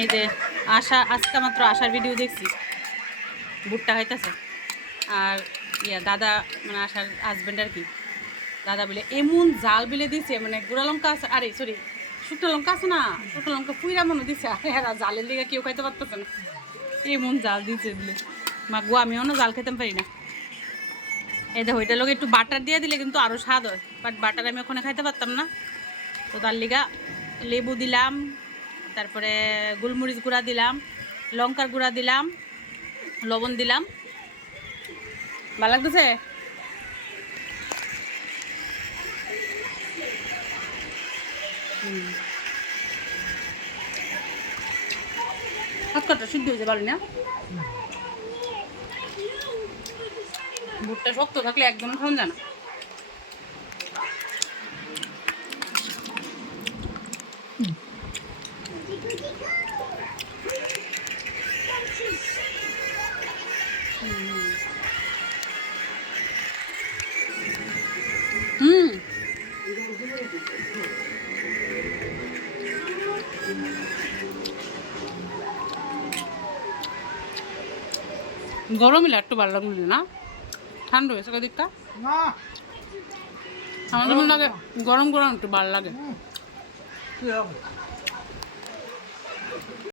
এই যে আশা আজকে মাত্র আশার ভিডিও দেখছি, ভুট্টা খাইতেছে। আর ইয়া দাদা মানে আশার হাজব্যান্ড আর কি, দাদা বলে এমন জাল বিলে দিছে, মানে গুঁড়া লঙ্কা আছে, আরে সরি শুকনো লঙ্কা আছে না, শুকনো লঙ্কা পুইরা মনে দিছে, আর জালের লিগে কেউ খাইতে পারতেছে না, এমন জাল দিছে বলে। মা গো আমিও না জাল খেতে পারি না। এই দেখো এটার লোক একটু বাটার দিয়ে দিলে কিন্তু আরও স্বাদ হয়, বাট বাটার আমি ওখানে খাইতে পারতাম না, তো তার লিগা লেবু দিলাম, তারপরে গোলমরিচ গুঁড়া দিলাম, লঙ্কার গুঁড়া দিলাম, লবণ দিলাম। ভালো লাগতেছে? হাতকাটা সিদ্ধ হয়েছে ভালো না? ভুট্টা শক্ত থাকলে একদম খাওয়া যায় না। হুম গরম হলে একটু ভালো লাগলো না, ঠান্ডা হয়েছে দিকটা আমার যেমন লাগে গরম গরম একটু ভালো লাগে।